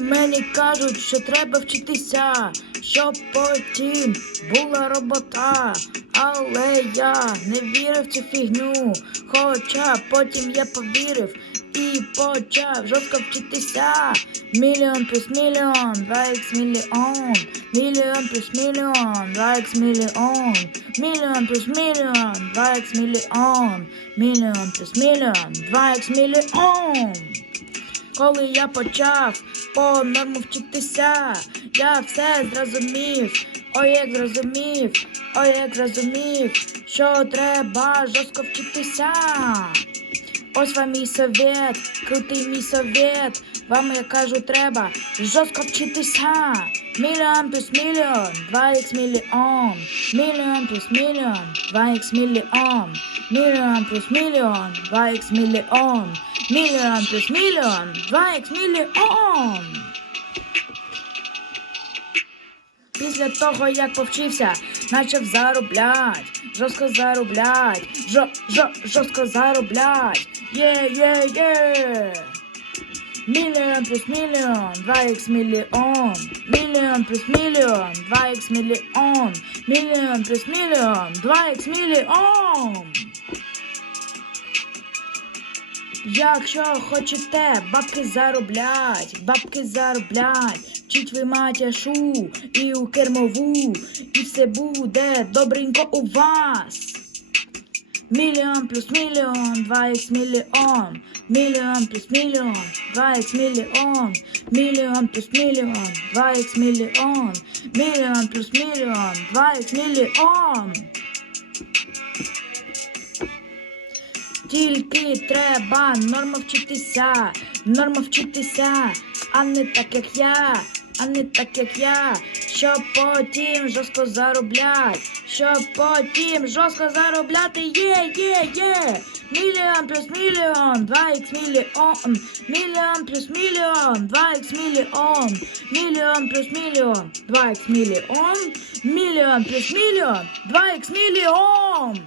Мені кажуть, що треба вчитися, щоб потім була робота. Але я не вірив в цю фігню. Хоча потім я повірив і почав жорстко вчитися. Мільйон плюс мільйон, два ікс мільйон. Мільйон плюс мільйон, два ікс мільйон. Мільйон плюс мільйон, два ікс мільйон. Мільйон плюс мільйон, два ікс мільйон. Коли я почав по норму вчитися, я все зрозумів. Ой, як зрозумів, ой, як зрозумів, що треба жорстко вчитися. Ось вам мій совет, крутий мій совет. Вам я кажу, треба жорстко вчитися. Мільйон плюс мільйон, 2 ікс мільйон. Мільйон плюс мільйон, 2 ікс мільйон. Мільйон плюс мільйон, 2 ікс мільйон. Мільйон плюс мільйон, 2 ікс мільйон. Після того, як повчився, почав зароблять, жорстко зароблять, жо, жо, жорстко зароблять. Є, є, є. Мільйон плюс мільйон, два ікс мільйон. Мільйон плюс мільйон, два ікс мільйон. Мільйон плюс мільйон, два ікс мільйон. Якщо хочете бабки зароблять, бабки зароблять, вчіть ви матяшу і у кермову, і все буде добренько у вас. Мільйон плюс мільйон, два ікс мільйон, мільйон плюс мільйон, два ікс мільйон, мільйон плюс мільйон, два ікс мільйон, мільйон плюс мільйон, два ікс мільйон. Тільки треба норма вчитися, норма вчитися, а не так як я, а не так як я, щоб потім жорстко зароблять, щоб потім жорстко заробляти. Є, є, є. Мільйон плюс мільйон, два ікс мільйон, мільйон плюс мільйон, два ікс мільйон, мільйон плюс мільйон, два ікс мільйон, мільйон плюс мільйон, два ікс мільйон.